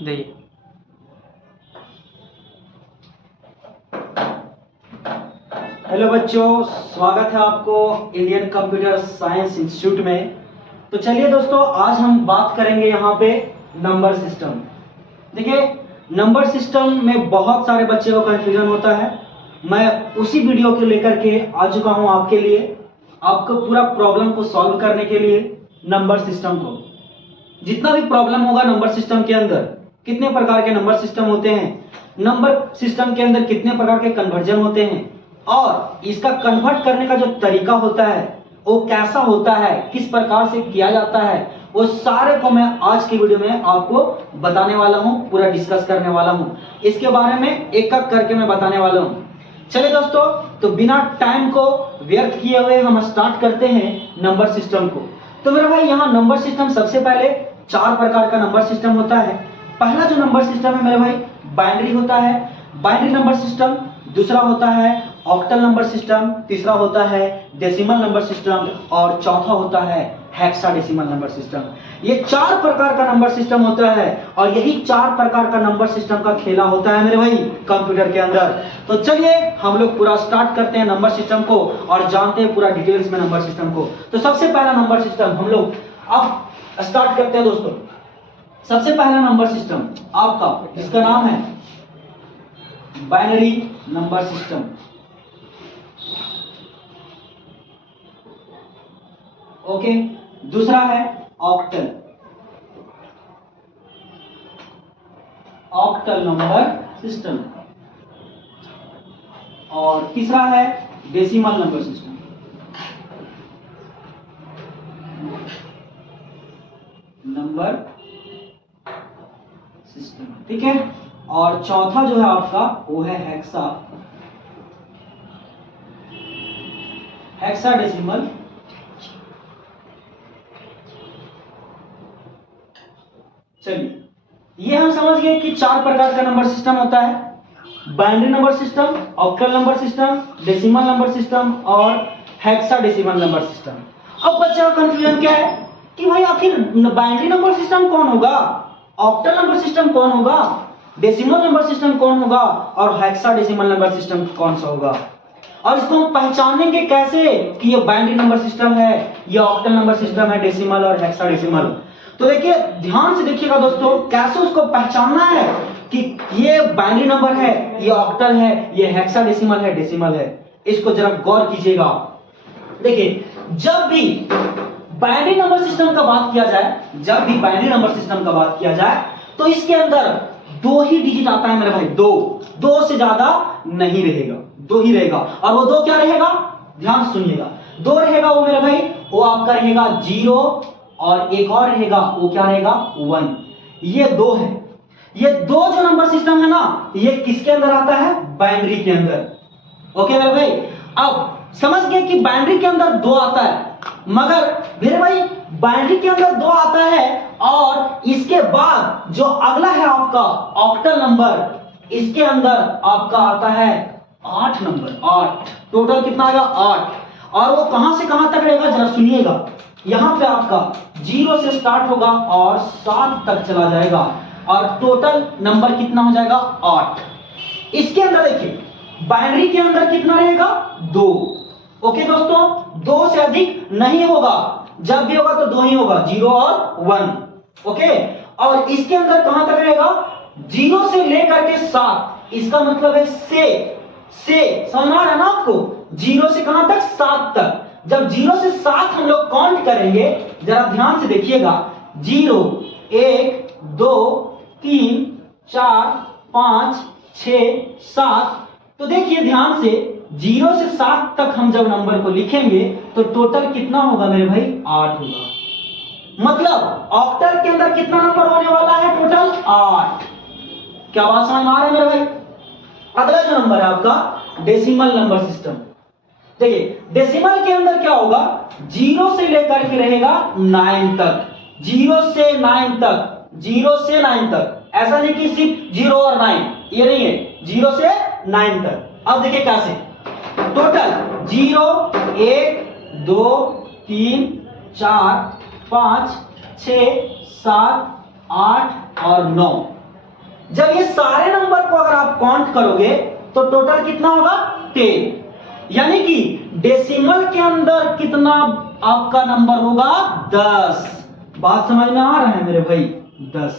देखिए हेलो बच्चों, स्वागत है आपको इंडियन कंप्यूटर साइंस इंस्टीट्यूट में। तो चलिए दोस्तों, आज हम बात करेंगे यहाँ पे नंबर सिस्टम। देखिए, नंबर सिस्टम में बहुत सारे बच्चे को कंफ्यूजन होता है। मैं उसी वीडियो को लेकर के आ चुका हूँ आपके लिए, आपको पूरा प्रॉब्लम को सॉल्व करने के लिए। नंबर सिस्टम को जितना भी प्रॉब्लम होगा नंबर सिस्टम के अंदर, कितने प्रकार के नंबर सिस्टम होते हैं, नंबर सिस्टम के अंदर कितने प्रकार के कन्वर्जन होते हैं, और इसका कन्वर्ट करने का जो तरीका होता है वो कैसा होता है, किस प्रकार से किया जाता है, वो सारे को मैं आज की वीडियो में आपको बताने वाला हूं, पूरा डिस्कस करने वाला हूं। इसके बारे में एक एक करके मैं बताने वाला हूं। चलिए दोस्तों, तो बिना टाइम को व्यर्थ किए हुए हम स्टार्ट करते हैं नंबर सिस्टम को। तो मेरा भाई, यहाँ नंबर सिस्टम सबसे पहले 4 प्रकार का नंबर सिस्टम होता है। पहला जो नंबर सिस्टम है मेरे भाई, बाइनरी होता है, बाइनरी नंबर सिस्टम। दूसरा होता है ऑक्टल नंबर सिस्टम, तीसरा होता है डेसिमल नंबर सिस्टम, और चौथा होता है हेक्साडेसिमल नंबर सिस्टम। ये 4 प्रकार का नंबर सिस्टम होता है, और यही 4 प्रकार का नंबर सिस्टम का खेला होता है मेरे भाई कंप्यूटर के अंदर। तो चलिए हम लोग पूरा स्टार्ट करते हैं नंबर सिस्टम को और जानते हैं पूरा डिटेल्स में नंबर सिस्टम को। तो सबसे पहला नंबर सिस्टम हम लोग अब स्टार्ट करते हैं दोस्तों। सबसे पहला नंबर सिस्टम आपका, जिसका नाम है बाइनरी नंबर सिस्टम। ओके, दूसरा है ऑक्टल, ऑक्टल नंबर सिस्टम, और तीसरा है decimal number system. Number system, ठीक है। और चौथा जो है आपका वो है हेक्साडेसिमल। चलिए, ये हम समझ गए कि 4 प्रकार का नंबर सिस्टम होता है, binary number system, octal number system, decimal number system और हेक्साडेसिमल नंबर सिस्टम। अब बच्चा का कंफ्यूजन क्या है कि भाई आखिर बाइनरी नंबर सिस्टम कौन होगा, ऑक्टल नंबर सिस्टम कौन होगा, डेसिमल नंबर सिस्टम कौन होगा, और हेक्साडेसिमल नंबर सिस्टम कौन सा होगा, और इसको हम पहचानेंगे कैसे कि ये बाइनरी नंबर सिस्टम है, ये ऑक्टल नंबर सिस्टम है, डेसिमल और हेक्साडेसिमल। तो देखिए, ध्यान से देखिएगा दोस्तों, कैसे उसको पहचानना है कि ये बाइनरी नंबर है, ये ऑक्टल है, ये हेक्साडेसिमल है, डेसिमल है। इसको जरा गौर कीजिएगा। देखिए, जब भी बाइनरी नंबर सिस्टम का बात किया जाए, जब भी बाइनरी नंबर सिस्टम का बात किया जाए, तो इसके अंदर 2 ही डिजिट आता है मेरे भाई, 2 से ज्यादा नहीं रहेगा, 2 ही रहेगा। और वो 2 क्या रहेगा, ध्यान से सुनिएगा। 2 रहेगा वो मेरे भाई, वो आपका रहेगा 0, और एक और रहेगा वो क्या रहेगा, 1। ये 2 है। ये 2 जो नंबर सिस्टम है ना, ये किसके अंदर आता है, बाइनरी के अंदर। ओके मेरे भाई, अब समझ गए कि बाइनरी के अंदर 2 आता है, मगर मेरे भाई बाइनरी के अंदर 2 आता है, और इसके बाद जो अगला है आपका ऑक्टल नंबर, इसके अंदर आपका आता है 8 नंबर, 8। टोटल कितना आएगा, 8। और वो कहां से कहां तक रहेगा, जरा सुनिएगा। यहां पे आपका 0 से स्टार्ट होगा और 7 तक चला जाएगा, और टोटल नंबर कितना हो जाएगा, 8। इसके अंदर देखिए, बाइनरी के अंदर कितना रहेगा, 2। ओके दोस्तों, 2 से अधिक नहीं होगा, जब भी होगा तो 2 ही होगा, 0 और 1। ओके, और इसके अंदर कहां तक रहेगा, 0 से लेकर के 7। इसका मतलब है से समझ में आ रहा है ना आपको, 0 से कहां तक, 7 तक। जब 0 से 7 हम लोग काउंट करेंगे, जरा ध्यान से देखिएगा, 0 1 2 3 4 5 6 7। तो देखिए ध्यान से, 0 से 7 तक हम जब नंबर को लिखेंगे तो टोटल कितना होगा मेरे भाई, 8 होगा। मतलब ऑक्टल के अंदर कितना नंबर होने वाला है, टोटल 8। क्या बात समझ में आ रहा है मेरे भाई। अगला जो नंबर है आपका डेसिमल नंबर सिस्टम। देखिए, डेसिमल के अंदर क्या होगा, 0 से लेकर के रहेगा 9 तक, 0 से 9 तक, 0 से 9 तक। ऐसा नहीं कि सिर्फ 0 और 9, ये नहीं है, 0 से 9 तक। अब देखिए कैसे, टोटल 0 1 2 3 4 5 6 7 8 और 9। जब ये सारे नंबर को अगर आप काउंट करोगे तो टोटल कितना होगा 10, यानी कि डेसिमल के अंदर कितना आपका नंबर होगा 10। बात समझ में आ रहा है मेरे भाई? 10।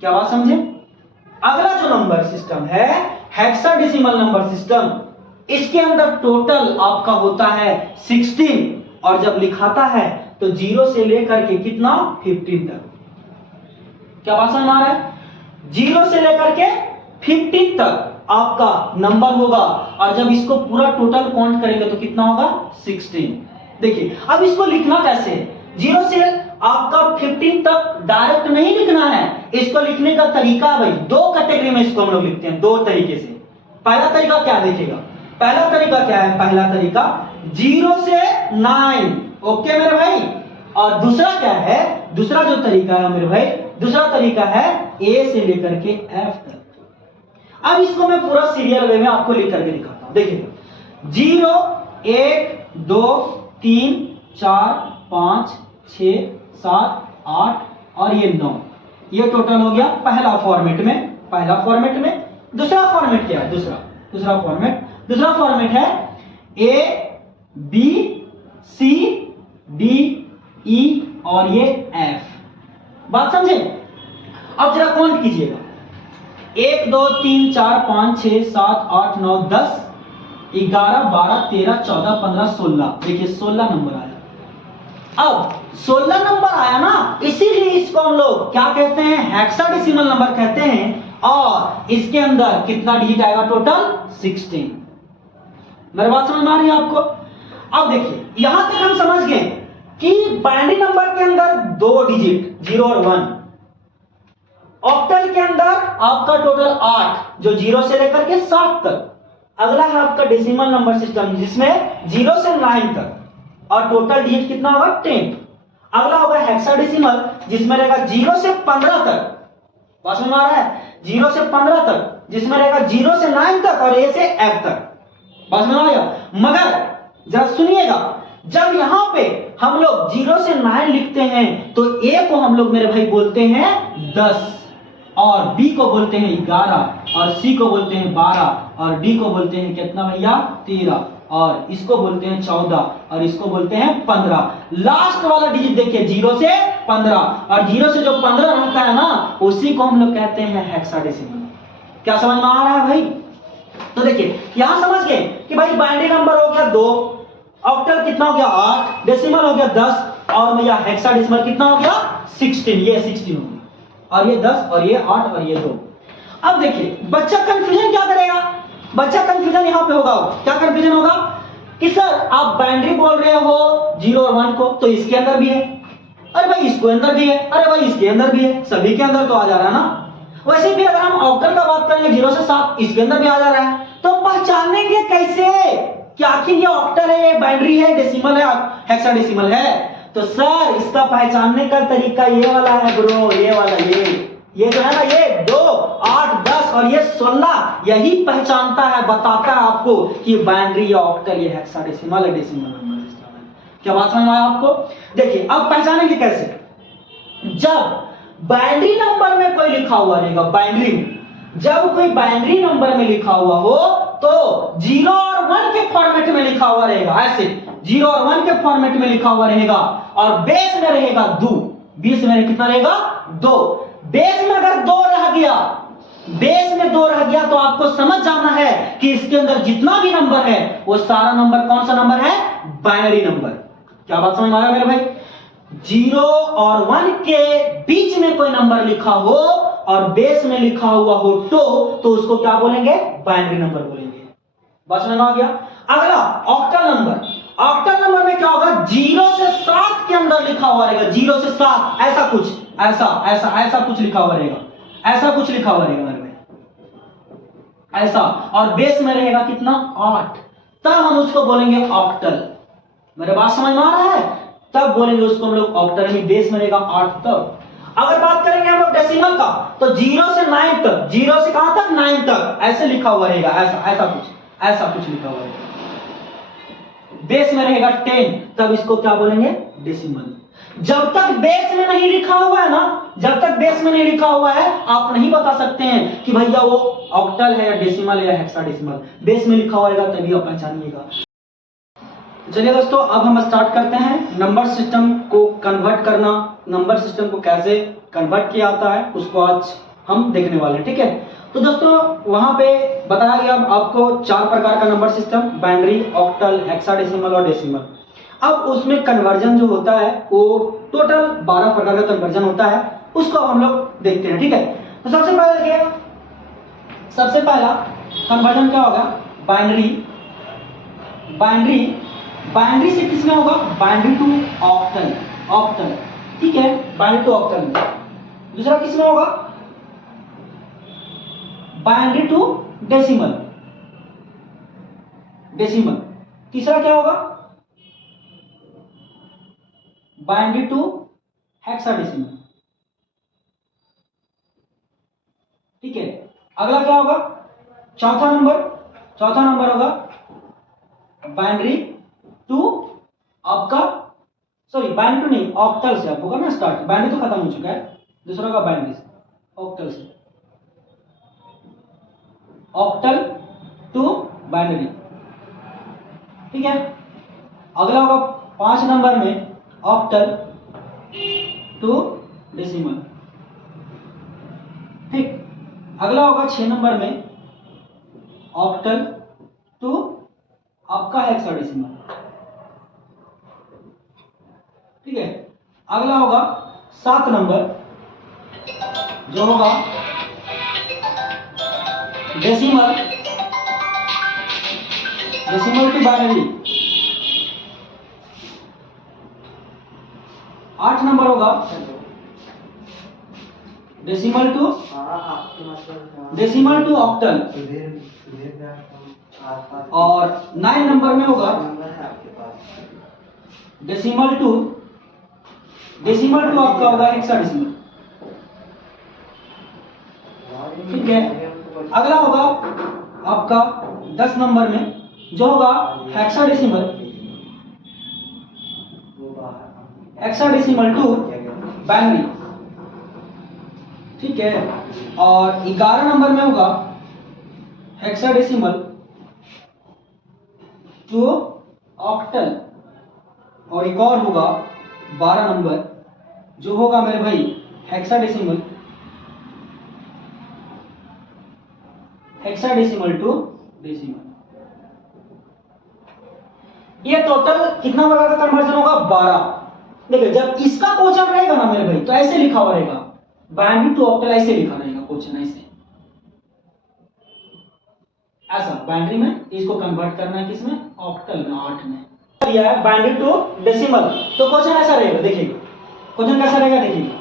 क्या बात समझे? अगला जो नंबर सिस्टम है हेक्साडेसिमल नंबर सिस्टम, इसके अंदर टोटल आपका होता है 16 और जब लिखाता है तो 0 से लेकर के कितना 15 तक। क्या बात समझ में आ रहा है? 0 से लेकर के 15 तक आपका नंबर होगा और जब इसको पूरा टोटल काउंट करेंगे तो कितना होगा 16। देखिए अब इसको लिखना कैसे है? 0 से आपका 15 तक डायरेक्ट नहीं लिखना है, इसको लिखने का तरीका भाई दो कैटेगरी में इसको हम लोग लिखते हैं, दो तरीके से। पहला तरीका क्या देखेगा? पहला तरीका क्या है? पहला तरीका 0 से 9, ओके मेरे भाई। और दूसरा क्या है? दूसरा जो तरीका है मेरे भाई, दूसरा तरीका है A से लेकर के F तक। अब इसको मैं पूरा सीरियल वे में आपको लिख करके दिखाता हूं। देखिए 0 1 2 3 4 5 6 7 8 और ये 9, ये टोटल हो गया पहला फॉर्मेट में। पहला फॉर्मेट में दूसरा फॉर्मेट क्या है? दूसरा फॉर्मेट है A B C D E और ये F। बात समझे? अब जरा काउंट कीजिएगा 1 2 3 4 5 6 7 8 9 10 11 12 13 14 15 16। देखिए 16 नंबर आया। अब 16 नंबर आया ना, इसीलिए इसको हम लोग क्या कहते हैं? हेक्साडेसिमल नंबर कहते हैं। और इसके अंदर कितना डिजिट आएगा? टोटल 16। मेरी बात समझ में आ रही है आपको? अब देखिए यहां तक हम समझ गए कि बाइनरी नंबर के अंदर 2 डिजिट 0 और 1, ऑक्टल के अंदर आपका टोटल 8 जो 0 से लेकर के 7 तक। अगला है आपका डेसिमल नंबर सिस्टम जिसमें 0 से 9 तक और टोटल डिजिट कितना होगा 10। अगला होगा हेक्साडेसिमल जिसमें रहेगा 0 से 15 तक। बात समझ में आ रहा है? 0 से 15 तक जिसमें रहेगा 0 से 9 तक और A से F तक। बात समझ में आ गया? मगर जरा सुनिएगा, जब यहां पे हम लोग 0 से 9 लिखते हैं तो A को हम लोग मेरे भाई बोलते हैं 10 और B को बोलते हैं 11 और C को बोलते हैं 12 और D को बोलते हैं कितना भैया 13 और इसको बोलते हैं 14 और इसको बोलते हैं 15। लास्ट वाला डिजिट देखिए 0 से 15 और 0 से जो 15 रहता है ना उसी को हम लोग कहते हैं हेक्साडेसिमल। क्या समझ में आ रहा है भाई? तो देखिए यहां समझ गए कि भाई बाइनरी नंबर हो गया 2, ऑक्टल कितना हो गया 8, डेसिमल हो गया 10 और भैया हेक्साडेसिमल कितना हो गया 16। ये 16 हो गया और ये 10 और ये 8 और ये 2। अब देखिए बच्चा कंफ्यूजन क्या करेगा? बच्चा कंफ्यूजन यहां पे होगा। क्या कंफ्यूजन होगा कि सर आप बाइनरी बोल रहे हो 0 और 1 को, तो इसके अंदर भी है, अरे भाई इसके अंदर भी है, अरे भाई इसके अंदर भी है, सभी के अंदर तो आ जा रहा है ना। वैसे भी अगर हम ऑक्टल का बात करेंगे 0 से 7 इसके अंदर भी आ जा रहा है, तो पहचानेंगे कैसे कि आखिर ये ऑक्टल है, ये बाइनरी है, डेसिमल है, हेक्साडेसिमल है? तो सर इसका पहचानने का तरीका ये वाला है ब्रो, ये वाला, ये जो है ना, ये 2 8 10 और ये 16 यही पहचानता है, बताता है आपको कि बाइनरी या ऑक्टल, ये हेक्साडेसिमल है, डेसिमल नंबर सिस्टम है। क्या बात समझ में आया आपको? देखिए अब पहचानेंगे कैसे? जब बाइनरी नंबर में कोई लिखा हुआ रहेगा, बाइनरी में जब कोई बाइनरी नंबर में लिखा हुआ हो तो 0 और 1 के फॉर्मेट में लिखा हुआ रहेगा, ऐसे 0 और 1 के फॉर्मेट में लिखा हुआ रहेगा और बेस में रहेगा 2। बेस में कितना रहेगा 2। बेस में अगर 2 रह गया, बेस में 2 रह गया तो आपको समझ जाना है कि इसके अंदर जितना भी नंबर है वो सारा नंबर कौन सा नंबर है? Binary number. क्या बात समझ में आया मेरे भाई? 0 और 1 के बीच में कोई नंबर लिखा हो और बेस में लिखा हुआ हो तो उसको क्या बोलेंगे? बाइनरी नंबर बोलेंगे। बात समझ में आ गया? अगला ऑक्टल नंबर। ऑक्टल नंबर में क्या होगा? 0 से 7 के अंदर लिखा हुआ रहेगा, 0 से 7 ऐसा कुछ, ऐसा कुछ लिखा हुआ रहेगा, ऐसा कुछ लिखा हुआ रहेगा मेरे में, ऐसा, और बेस में रहेगा कितना 8, तब हम उसको बोलेंगे ऑक्टल। मेरे बात समझ में आ रहा है? तब बोलेंगे उसको हम लोग ऑक्टल, में बेस में रहेगा 8 तब। अगर बात करेंगे हम लोग डेसिमल का तो 0 से 9 तक, 0 से कहां तक 9 तक ऐसे लिखा हुआ रहेगा, ऐसा कुछ लिखा हुआ रहेगा, बेस में रहेगा 10, तब इसको क्या बोलेंगे? डेसिमल। जब तक बेस में नहीं लिखा हुआ है ना, जब तक बेस में नहीं लिखा हुआ है आप नहीं बता सकते हैं कि भैया वो ऑक्टल है या डेसिमल है या हेक्साडेसिमल। बेस में लिखा होगा तभी आप पहचानिएगा। चलिए दोस्तों, अब हम स्टार्ट करते हैं नंबर सिस्टम को कन्वर्ट करना। नंबर सिस्टम को कैसे कन्वर्ट किया जाता है उसको आज हम देखने वाले हैं, ठीक है। तो दोस्तों वहां पे बताया गया आपको 4 प्रकार का number system, binary, octal, hexadecimal और डेसिमल। अब उसमें कन्वर्जन जो होता है वो टोटल 12 प्रकार का कन्वर्जन होता है, उसको हम लोग देखते हैं, ठीक है। तो सबसे पहला कन्वर्जन क्या होगा, बाइनरी। बाइनरी से किसमें होगा, बाइनरी टू ऑक्टल, ठीक है, बाइनरी टू ऑक्टल। दूसरा किसमें होगा, बाइनरी टू डेसिमल। तीसरा क्या होगा, बाइनरी टू हेक्साडेसिमल, ठीक है। अगला क्या होगा, चौथा नंबर होगा बाइनरी टू आपका, बाइनरी टू नहीं, ऑक्टल से आप होगा ना स्टार्ट। बाइनरी तो खत्म हो चुका है, दूसरा होगा बाइनरी से, ऑक्टल से, ऑक्टल टू बाइनरी, ठीक है। अगला होगा 5 नंबर में ऑक्टल टू डेसिमल, ठीक। अगला होगा 6 नंबर में ऑक्टल टू आपका हेक्साडेसिमल, ठीक है। अगला होगा 7 नंबर जो होगा डेसिमल टू बाइनरी। 8 नंबर होगा डेसिमल टू ऑक्टल, और 9 नंबर में होगा डेसिमल टू आपका होगा हेक्साडेसिमल, ठीक है। अगला होगा आपका 10 नंबर में जो होगा हेक्साडेसिमल टू बाइनरी, ठीक है। और 11 नंबर में होगा हेक्साडेसिमल टू ऑक्टल, और एक और होगा 12 नंबर जो होगा मेरे भाई हेक्साडेसिमल टू डेसिमल। ये टोटल कितना प्रकार का कन्वर्जन होगा, 12। देखिए जब इसका क्वेश्चन रहेगा ना मेरे भाई तो ऐसे लिखा हुआ रहेगा, बाइनरी टू ऑक्टल ऐसे लिखा रहेगा क्वेश्चन, ऐसा बाइनरी में इसको कन्वर्ट करना है किसमें, ऑक्टल में, 8 में दिया है बाइनरी टू डेसिमल। तो क्वेश्चन ऐसा रहेगा, देखिएगा क्वेश्चन कैसा रहेगा, देखिएगा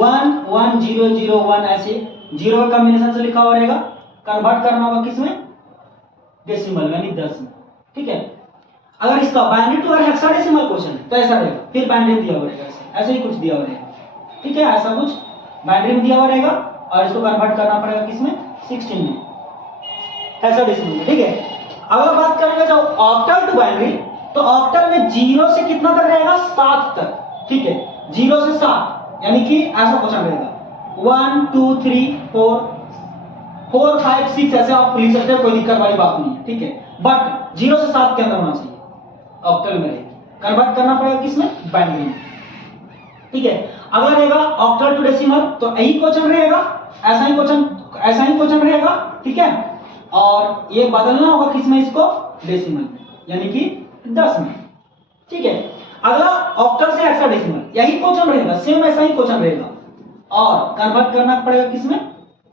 1 1 0 0 1 ऐसे 0 का कॉम्बिनेशन से लिखा हुआ रहेगा, कन्वर्ट करना होगा किसमें, डेसिमल यानी 10 में, ठीक है। अगर इसका बाइनरी टू और हेक्साडेसिमल क्वेश्चन है तो ऐसा रहेगा, फिर बाइनरी दिया हुआ रहेगा, ऐसे ही कुछ दिया हुआ रहेगा, ठीक है। ऐसा कुछ बाइनरी में दिया हुआ रहेगा और इसको कन्वर्ट करना पड़ेगा किसमें, 16 में, हेक्साडेसिमल में, ठीक है। अगर बात करेंगे जो ऑक्टल टू बाइनरी, तो ऑक्टल में 0 से कितना तक रहेगा, 7 तक, ठीक है। 0 से 7 यानी कि ऐसा क्वेश्चन रहेगा 1 2 3 4 4 5 6 ऐसे आप लिख सकते हैं, कोई दिक्कत वाली बात नहीं है, ठीक है। बट 0 से 7 के अंदर होना चाहिए, ऑक्टल में रहेगी, कन्वर्ट करना पड़ेगा किसमें, बाइनरी में, ठीक है। अगला रहेगा ऑक्टल टू डेसिमल, तो यही क्वेश्चन रहेगा, ऐसा ही क्वेश्चन रहेगा, ठीक है। और ये बदलना होगा किसमें, इसको डेसिमल में, यानी कि 10 में, ठीक है। अगला ऑक्टल से हेक्साडेसिमल, यही क्वेश्चन रहेगा, सेम ऐसा ही क्वेश्चन रहेगा, और कन्वर्ट करना पड़ेगा किसमें,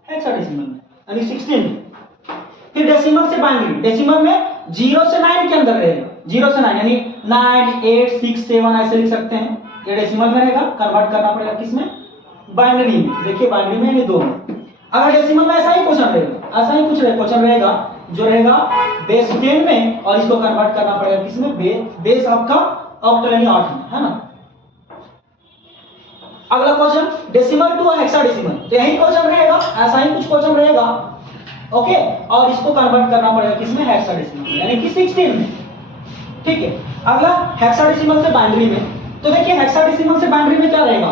हेक्साडेसिमल में, यानी 16 में। फिर डेसिमल से बाइनरी, डेसिमल में 0 से 9 के अंदर रहेगा, 0 से 9 यानी 9 8 6 7 ऐसे लिख सकते हैं, ये डेसिमल में रहेगा, कन्वर्ट करना पड़ेगा किसमें, बाइनरी में। देखिए बाइनरी में यानी 2 में। अगर डेसिमल में ऐसा ही क्वेश्चन रहेगा, ऐसा ही कुछ क्वेश्चन रहेगा जो रहेगा बेस 10 में, और इसको कन्वर्ट करना पड़ेगा किसमें, बेस आपका ऑक्टल यानी 8 में, है ना। अगला क्वेश्चन डेसिमल टू हेक्साडेसिमल, तो यही क्वेश्चन रहेगा, ऐसा ही कुछ क्वेश्चन रहेगा, ओके। और इसको कन्वर्ट करना पड़ेगा किसमें, हेक्साडेसिमल यानी कि 16 में, ठीक है। अगला हेक्साडेसिमल से बाइनरी में, तो देखिए हेक्साडेसिमल से बाइनरी में क्या रहेगा,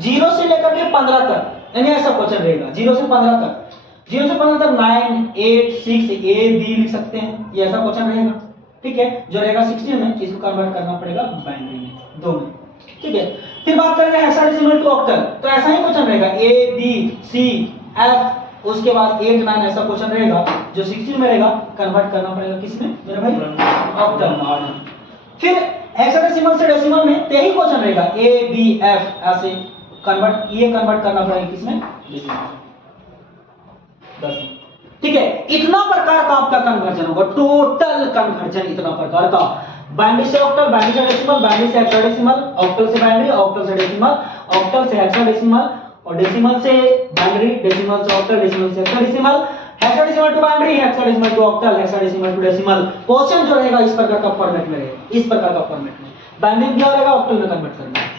0 से लेकर के 15 तक, यानी ऐसा क्वेश्चन रहेगा 0 से 15 तक, 0 से 15 तक 9 8 6 A B लिख सकते हैं, ये ऐसा क्वेश्चन रहेगा। ठीक है, जो रहेगा 16 में इसको कन्वर्ट करना पड़ेगा बाइनरी में, दो में। ठीक है, फिर बात करेंगे हेक्साडेसिमल टू ऑक्टल, तो ऐसा ही क्वेश्चन रहेगा A B C F, उसके बाद 8 9 ऐसा क्वेश्चन रहेगा जो 16 में रहेगा, कन्वर्ट करना पड़ेगा किसमें मेरे भाई, ऑक्टल में। फिर हेक्साडेसिमल से डेसिमल में यही क्वेश्चन रहेगा A B F, ऐसे कन्वर्ट, ये कन्वर्ट करना पड़ेगा किसमें, डेसिमल 10। ठीक है, इतना प्रकार का आपका कन्वर्जन होगा, टोटल कन्वर्जन इतना प्रकार का, बाइनरी से ऑक्टल, बाइनरी से डेसिमल, बाइनरी से हेक्साडेसिमल, ऑक्टल से बाइनरी, ऑक्टल से डेसिमल, ऑक्टल से हेक्साडेसिमल, और डेसिमल से बाइनरी, डेसिमल से ऑक्टल, डेसिमल से hexadecimal, hexadecimal to binary, hexadecimal to octal, hexadecimal to decimal. Question जो रहेगा इस प्रकार का फॉर्मेट में रहेगा, इस प्रकार का फॉर्मेट में बाइनरी दिया रहेगा, ऑक्टल में कन्वर्ट करना है,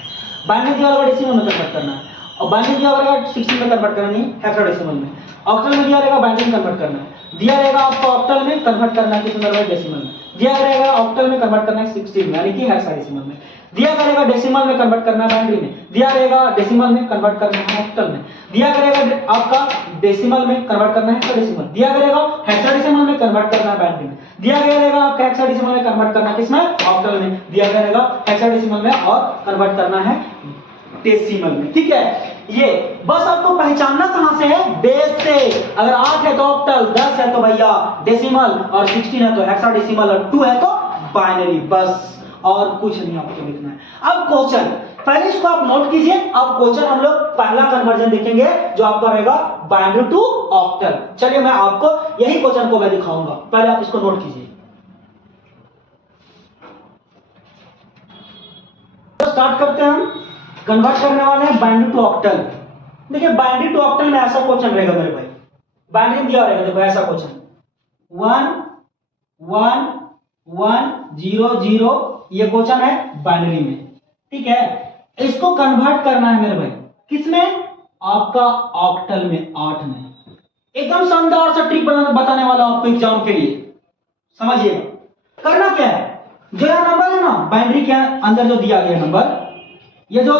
बाइनरी दिया रहेगा, डेसिमल में कन्वर्ट करना है, और बाइनरी दिया रहेगा 16 में कन्वर्ट करना, नहीं हेक्साडेसिमल में, ऑक्टल में दिया रहेगा बाइनरी में कन्वर्ट करना है, दिया रहेगा आपको ऑक्टल में कन्वर्ट करना है किसमें, डेसिमल में, दिया रहेगा ऑक्टल में कन्वर्ट करना है 16 में यानी कि हेक्साडेसिमल में, दिया करेगा डेसिमल में कन्वर्ट करना है बाइनरी में, दिया रहेगा डेसिमल में कन्वर्ट करना है ऑक्टल में, दिया करेगा आपका डेसिमल में कन्वर्ट करना है हेक्साडेसिमल, दिया करेगा हेक्साडेसिमल में कन्वर्ट करना है बाइनरी में, दिया रहेगा आपका हेक्साडेसिमल में कन्वर्ट करना है किसमें, ऑक्टल में, दिया करेगा हेक्साडेसिमल में और कन्वर्ट करना है डेसिमल में। ठीक है, ये बस आपको पहचानना कहां से है, बेस से। अगर 8 है तो ऑक्टल, 10 है तो भैया डेसिमल, और 16 है तो हेक्साडेसिमल, और 2 है तो बाइनरी, बस और कुछ नहीं आपको लिखना है। अब क्वेश्चन, पहले इसको आप नोट कीजिए। अब क्वेश्चन हम लोग पहला कन्वर्जन देखेंगे जो आपका रहेगा बाइनरी टू ऑक्टल। चलिए मैं आपको यही क्वेश्चन को मैं दिखाऊंगा, पहले आप इसको नोट कीजिए। तो स्टार्ट करते हैं, हम कन्वर्ट करने वाले हैं बाइनरी टू ऑक्टल। देखिए बाइनरी टू ऑक्टल में ऐसा क्वेश्चन रहेगा मेरे भाई, बाइनरी दिया रहेगा, देखो ऐसा क्वेश्चन 1 1 1 0 0, ये क्वेश्चन है बाइनरी में। ठीक है, इसको कन्वर्ट करना है मेरे भाई किसमें, आपका ऑक्टल में, 8 में। एकदम शानदार सा ट्रिक बताने वाला आपको एग्जाम के लिए, समझिएगा। करना क्या है, जो यह नंबर है ना बाइनरी के अंदर जो दिया गया नंबर, ये जो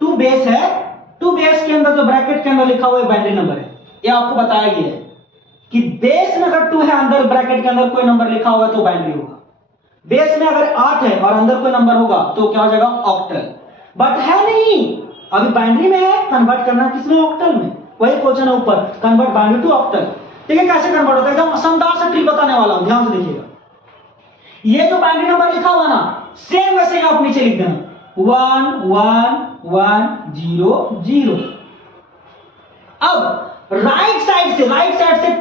2 बेस है, 2 बेस के अंदर जो ब्रैकेट के अंदर लिखा हुआ है बाइनरी नंबर है, ये आपको बताया गया है कि बेस में अगर 2 है, अंदर ब्रैकेट के अंदर कोई नंबर लिखा हुआ है तो बाइनरी होगा। बेस में अगर 8 है और अंदर कोई नंबर होगा तो क्या हो जाएगा, ऑक्टल। बट है नहीं, अभी बाइनरी में है, कन्वर्ट करना किसमें, ऑक्टल में। वही क्वेश्चन है ऊपर, कन्वर्ट बाइनरी टू ऑक्टल। ठीक है, कैसे कन्वर्ट होता है, एकदम शानदार सा ट्रिक बताने वाला हूं, ध्यान से देखिएगा। ये जो बाइनरी नंबर लिखा हुआ ना, सेम वैसे ही आप नीचे लिख देना 1 1 1 0 0। अब राइट साइड से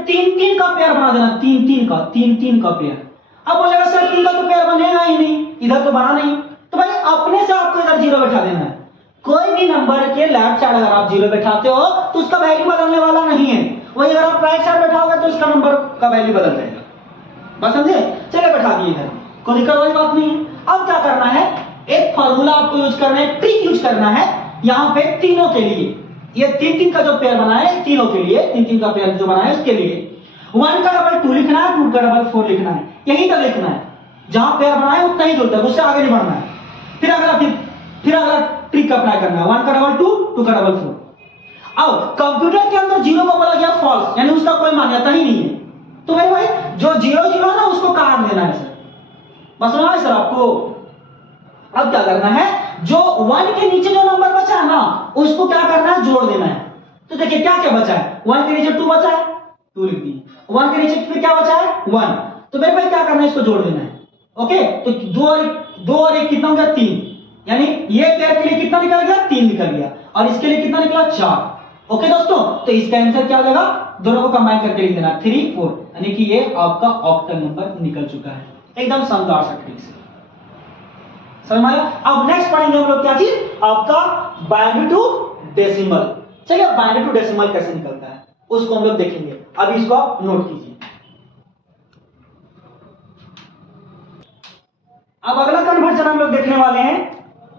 3 3 का पेयर बना देना, 3 3 का पेयर। अब बोलेगा सर 3 का तो पेयर बनेगा ही नहीं, इधर तो बना नहीं, तो भाई अपने से आपको इधर 0 बैठा देना है। कोई भी नंबर के लेफ्ट साइड अगर आप 0 बैठाते हो तो उसका वैल्यू बदलने वाला नहीं है, वही अगर आप राइट साइड बैठाओगे तो उसका नंबर का वैल्यू बदल जाएगा। बस समझे, चले बैठा दिए इधर, कोई दिक्कत वाली बात नहीं है। अब क्या करना है, एक फॉर्मूला आपको यूज करना है, ट्रिक यूज करना है यहाँ पे तीनों के लिए। ये 3 3 का जो पेयर बना है तीनों के लिए, 3 3 का पेयर जो बना है उसके लिए 1 का डबल 2 लिखना है, 2 का डबल 4 लिखना है, यही तक लिखना है। जहां पेयर बना है उतना ही दूर तक, उससे आगे नहीं बढ़ना है। फिर अगला ट्रिक अप्लाई करना है, 1 का डबल 2, 2 का डबल 4। अब कंप्यूटर के अंदर 0 को बोला गया फॉल्स, यानी उसका कोई मान्यता ही नहीं है, तो भाई जो 0 0 है ना उसको काट देना है सर। बस सुना है सर आपको। अब क्या करना है, जो 1 के नीचे जो नंबर बचा है ना उसको क्या करना है, जोड़ देना है। तो देखिए क्या क्या बचा है, 1 के नीचे 2 बचा है, 2 लिख दिए, 1 के नीचे फिर क्या बचा है 1, तो मेरे भाई क्या करना है, इसको जोड़ देना है। ओके, तो 2 और 1 कितना हो गया 3, यानी ये पेयर के लिए कितना निकल गया, 3 निकल गया, और इसके लिए कितना निकला 4। ओके दोस्तों, तो इसका आंसर क्या हो जाएगा, दोनों को कंबाइन करके लिख देना 3 4, यानी कि ये आपका ऑक्टल नंबर निकल चुका है। एकदम शानदार सा ट्रिक से समझ में आया। अब नेक्स्ट पढ़ेंगे हम लोग क्या चीज, आपका बाइनरी टू डेसिमल। चलिए बाइनरी टू डेसिमल कैसे निकलता है उसको हम लोग देखेंगे, अभी इसको आप नोट कीजिए। अब अगला कन्वर्जन हम लोग देखने वाले हैं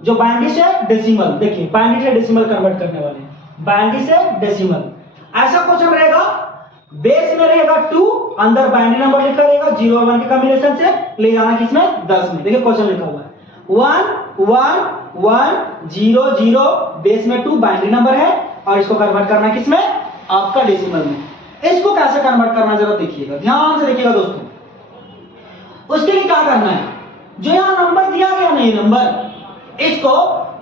जो बाइनरी से डेसिमल। देखिए बाइनरी से डेसिमल कन्वर्ट करने वाले हैं, बाइनरी से डेसिमल। ऐसा क्वेश्चन रहेगा, बेस में रहेगा 2, अंदर बाइनरी नंबर लिखा रहेगा 0 और 1 के कॉम्बिनेशन से ले जाना किसमें, 10 में। देखिए क्वेश्चन लिखा हुआ है 1 1 1 0 0 बेस में 2 बाइनरी नंबर है और इसको कन्वर्ट करना किसमें, आपका डेसिमल में। इसको कैसे कन्वर्ट करना जरा देखिएगा, ध्यान से देखिएगा दोस्तों। उसके लिए क्या करना है, जो यहां नंबर दिया गया नहीं नंबर, इसको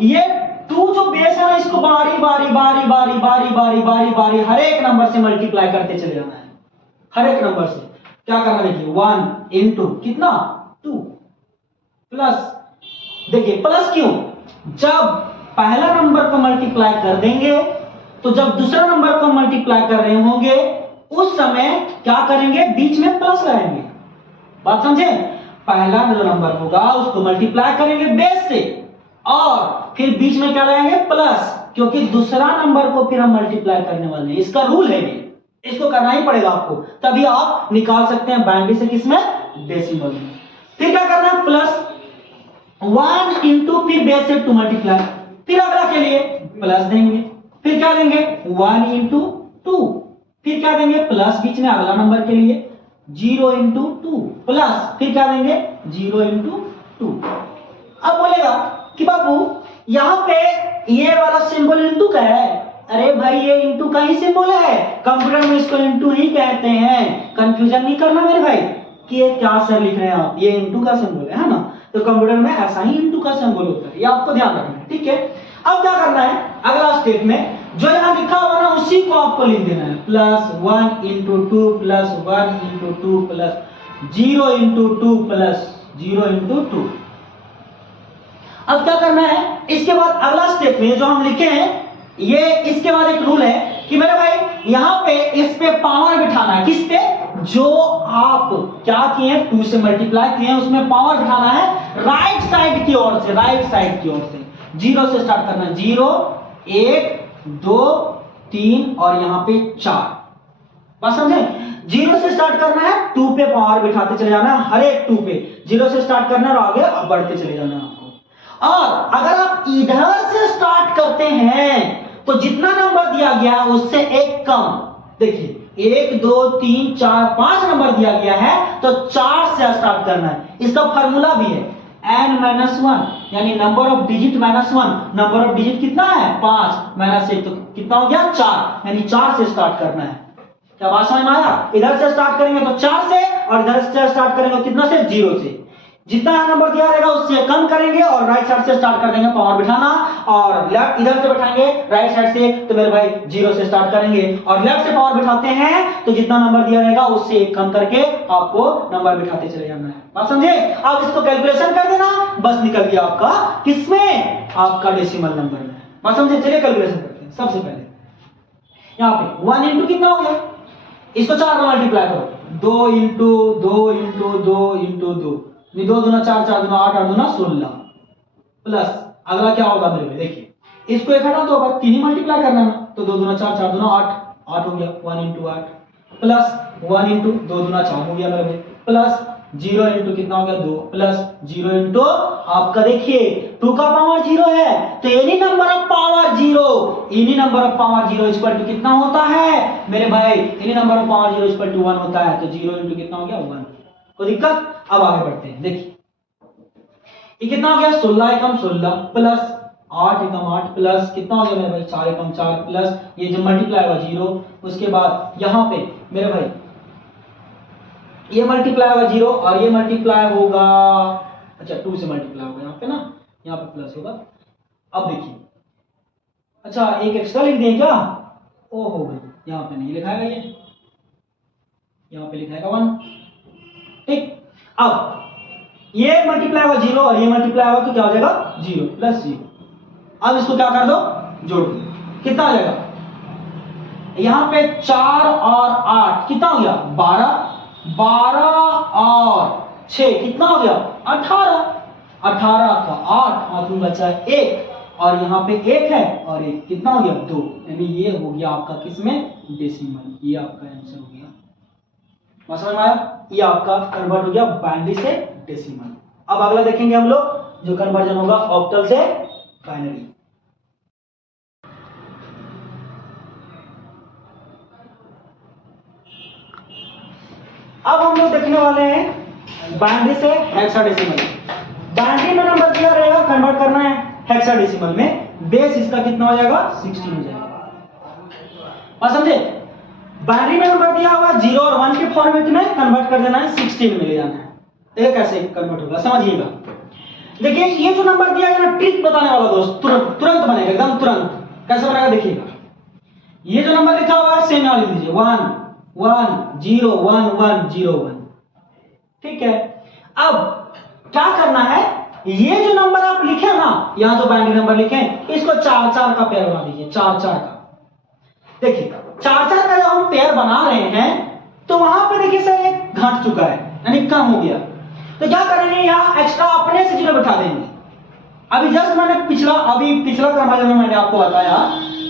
ये 2 जो बेस है ना, इसको बारी बारी बारी बारी बारी बारी बारी बारी हर एक नंबर से मल्टीप्लाई करते चले जाना है। हर एक नंबर से क्या करना, देखिए 1 इंटू कितना 2 प्लस, देखिए प्लस क्यों, जब पहला नंबर को मल्टीप्लाई कर देंगे तो जब दूसरा नंबर को मल्टीप्लाई कर रहे होंगे उस समय क्या करेंगे, बीच में प्लस लगाएंगे। बात समझे, पहला जो नंबर होगा उसको मल्टीप्लाई करेंगे बेस से और फिर बीच में क्या लगाएंगे, प्लस, क्योंकि दूसरा नंबर को फिर हम मल्टीप्लाई करने वाले हैं। इसका रूल है ये, इसको करना ही पड़ेगा आपको, तभी आप निकाल सकते हैं बाइनरी से किसमें, डेसिमल में। फिर क्या करना है, प्लस 1 इंटू फिर बेस से 2 मल्टीप्लाई, फिर अगला के लिए प्लस देंगे, फिर क्या देंगे 1 इंटू 2, फिर क्या देंगे प्लस बीच में अगला नंबर के लिए 0 इंटू 2 प्लस, फिर क्या देंगे 0 इंटू 2। अब बोलेगा कि बाबू यहां पे ये वाला सिंबल इंटू का है, अरे भाई ये इंटू का ही सिंबल है, कंप्यूटर में इसको इंटू ही कहते हैं, कंफ्यूजन नहीं करना मेरे भाई कि ये क्या सर लिख रहे हैं आप, ये इंटू का सिंबल है ना, तो कंप्यूटर में ऐसा ही इंटू का सिंबल होता है, ये आपको ध्यान रखना है, ठीक है। अब क्या करना है, अगला स्टेप में जो यहां लिखा हुआ ना उसी को आपको लिख देना है, plus 1 into 2 plus 1 into 2 plus 0 into 2 plus 0 into 2। अब क्या करना है, इसके बाद अगला स्टेप में जो हम लिखे हैं ये, इसके बाद एक रूल है कि मेरे भाई यहां पे इस पे पावर बिठाना है, किस पे, जो आप क्या किए 2 से मल्टीप्लाई किए हैं उसमें पावर बिठाना है राइट साइड की ओर से, राइट साइड की ओर से 0 से स्टार्ट करना है, 0 1 2 3 और यहां पे 4। बात समझे, 0 से स्टार्ट करना है, 2 पे पावर बिठाते चले जाना है, हर एक 2 पे 0 से स्टार्ट करना है और आगे बढ़ते चले जाना है आपको। और अगर आप इधर से स्टार्ट करते हैं तो जितना नंबर दिया गया उससे एक कम, देखिए 1 2 3 4 5 नंबर दिया गया है तो 4 से स्टार्ट करना है। इसका फार्मूला भी है n-1, यानी number of digit -1, number of digit कितना है 5 -1 तो कितना हो गया 4, यानी 4 से स्टार्ट करना है। क्या बात समझ में आया, इधर से स्टार्ट करेंगे तो 4 से और इधर से स्टार्ट करेंगे तो कितना से 0 से, जितना नंबर दिया रहेगा उससे कम करेंगे और राइट साइड से स्टार्ट कर देंगे पावर बिठाना, और लेफ्ट इधर से बैठाएंगे राइट साइड से तो मेरे भाई 0 से स्टार्ट करेंगे और लेफ्ट से पावर बिठाते हैं तो जितना नंबर दिया रहेगा उससे एक कम करके आपको नंबर बिठाते चले जाना है। बात समझे, अब इसको कैलकुलेशन कर देना, बस निकल गया आपका किसमें, आपका डेसिमल नंबर में। बात समझे, चलिए कैलकुलेशन करते हैं। सबसे पहले यहाँ पे 1 इंटू कितना हो गया, इसको 4 में मल्टीप्लाई करो, 2 इंटू 2 इंटू 2 इंटू 2, 2 दूना 4 4 दूना 8 8 दूना 16 प्लस अगला क्या होगा मेरे भाई, देखिए इसको एक हटा दो, 3 ही मल्टीप्लाई करना है तो 2 दूना 4 4 दूना 8 8 हो गया, 1 इंटू 8 प्लस 1 इंटू 2 दूना 4 हो गया मेरे भाई, प्लस 0 इंटू कितना हो गया 2 प्लस 0 इंटू आपका देखिए 2 का पावर 0 है तो any number of power 0, any number of power 0 equal to कितना होता है मेरे भाई, any number of power 0 equal to 1 होता है, तो 0 इंटू कितना हो गया 1। कोई दिक्कत, अब आगे बढ़ते हैं। देखिए ये कितना हो गया 16 एकम 16 प्लस 8 एकम 8 प्लस कितना हो गया मेरे भाई 4 एकम 4 प्लस ये जो मल्टीप्लाई होगा 0, उसके बाद यहाँ पे मेरे भाई ये मल्टीप्लाई होगा 0 और ये मल्टीप्लाई होगा, अच्छा 2 से मल्टीप्लाई होगा यहाँ पे ना, यहाँ पे प्लस होगा। अब देखिए अच्छा एक एक्स्ट्रा लिख दें क्या, ओ हो भाई यहाँ पे नहीं लिखाएगा, ये यहाँ पे लिखाएगा 1, ठीक। अब ये मल्टीप्लाई होगा 0 और ये मल्टीप्लाई होगा तो क्या हो जाएगा 0 प्लस 0। अब इसको क्या कर दो, जोड़ दो, कितना हो जाएगा यहाँ पे 4 और 8 कितना हो गया 12, 12 और 6 कितना हो गया 18, 18 का 8 हाथ में बचा है 1 और यहाँ पे 1 है और 1 कितना हो गया 2, यानी ये हो गया आपका किसमें डेसिमल, ये आपका आंसर हो गया। समझ में आया, ये आपका कन्वर्ट हो गया बाइनरी से डेसिमल। अब अगला देखेंगे हम लोग जो कन्वर्जन होगा ऑक्टल से बाइनरी। अब हम लोग देखने वाले हैं बाइनरी से हेक्साडेसिमल। बाइनरी में नंबर दिया रहेगा कन्वर्ट करना है हेक्साडेसिमल में, बेस इसका कितना हो जाएगा 16 हो जाएगा। और समझे, बाइनरी में नंबर दिया हुआ 0 और 1 के फॉर्मेट में कन्वर्ट कर देना है, 16 में ले जाना है। ये कैसे कन्वर्ट होगा समझिएगा। देखिए ये जो नंबर दिया है ना, ट्रिक बताने वाला दोस्त, तुरंत तुरंत बनेगा, एकदम तुरंत। कैसे बनेगा देखिएगा। ये जो नंबर लिखा हुआ है सेम यहाँ लिख दीजिए, 1 1 0 1 1 0 1। ठीक है, अब क्या करना है, ये जो नंबर आप लिखे ना, यहां जो बाइनरी नंबर लिखे इसको 4 4 का पेयर बना दीजिए, 4 4 का। देखिए 4 4 का जब हम पेयर बना रहे हैं तो वहां पे देखिए सर एक घट चुका है, यानी कम हो गया। तो क्या करेंगे, यहाँ एक्स्ट्रा अपने से 0 बिठा देंगे। अभी जस्ट मैंने पिछला कंवर्जन में मैंने आपको बताया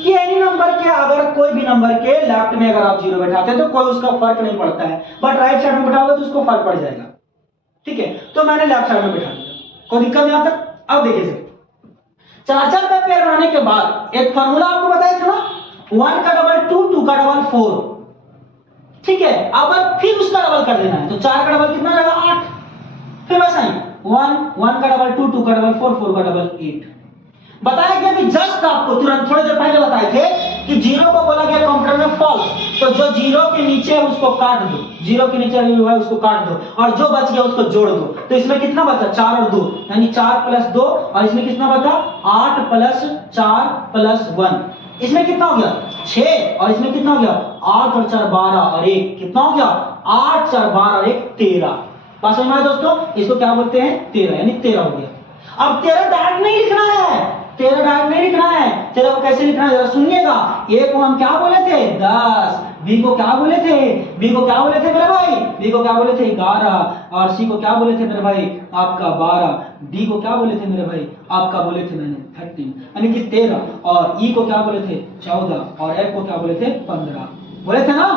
कि एनी नंबर के, अगर कोई भी नंबर के लेफ्ट में अगर आप 0 बैठाते हैं तो कोई उसका फर्क नहीं पड़ता है, बट राइट साइड में बैठाओगे तो उसको फर्क पड़ जाएगा। ठीक है, तो मैंने लेफ्ट साइड में बैठा दिया, कोई दिक्कत नहीं आता। अब देखिए सर, 4 4 का पेयर बनाने के बाद एक फार्मूला आपको बताया था ना, 1 का डबल 2, 2 का डबल 4। ठीक है, अब फिर उसका डबल कर देना है, तो 4 का डबल कितना रहेगा 8। फिर वैसा ही 1 का डबल 2, 2 का डबल 4, 4 का डबल 8। बताया गया कि जस्ट आपको तुरंत थोड़ी देर पहले बताए थे कि 0 को बोला गया कंप्यूटर में फॉल्स, तो जो 0 के नीचे है उसको काट दो, 0 के नीचे जो है उसको काट दो, और जो बच गया उसको जोड़ दो। तो इसमें कितना बचा, 4 और 2, यानी 4 प्लस 2, और इसमें कितना बचा 8 प्लस 4 प्लस 1। इसमें कितना हो गया 6, और इसमें कितना हो गया 8 और 4 12, और 1 कितना हो गया 8 4 12 और 1 13। पास में दोस्तों, इसको क्या बोलते हैं 13, यानी 13 हो गया। अब 13 डायरेक्ट नहीं लिखना है, 13 डायरेक्ट नहीं लिखना है। 13 को कैसे लिखना है जरा सुनिएगा। ए को हम क्या बोले थे 10, बी को क्या बोले थे, बी को क्या बोले थे मेरे भाई, बी को क्या बोले थे 11, और सी को क्या बोले थे मेरे भाई आपका 12, डी को क्या बोले थे मेरे भाई आपका बोले थे मैंने 13, यानी कि 13, और ई को क्या बोले थे 14, और एफ को क्या बोले थे 15 बोले थे ना।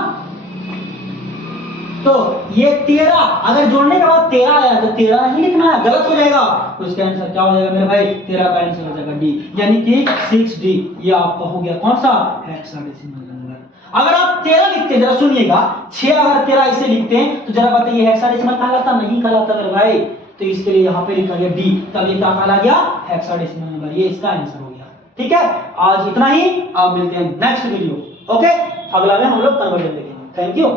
तो ये 13 अगर जोड़ने के बाद 13 आया तो 13 नहीं लिखना है, गलत हो जाएगा। तो इसका आंसर क्या हो जाएगा मेरे भाई, 13 का आंसर हो जाएगा डी, यानी कि 6D। ये आपका हो गया कौन सा हेक्साडेसिमल नंबर। अगर आप 13 लिखते, जरा सुनिएगा, 6 अगर 13 इसे लिखते हैं तो जरा बताइए हेक्साडेसिमल कहलाता नहीं कहलाता मेरे भाई। तो इसके लिए यहाँ पे लिखा गया डी, तब ये क्या कहला गया हेक्साडेसिमल नंबर, ये इसका आंसर हो गया। ठीक है, आज इतना ही, अब मिलते हैं नेक्स्ट वीडियो। ओके, अगला में हम लोग कन्वर्जन देखेंगे। Thank you.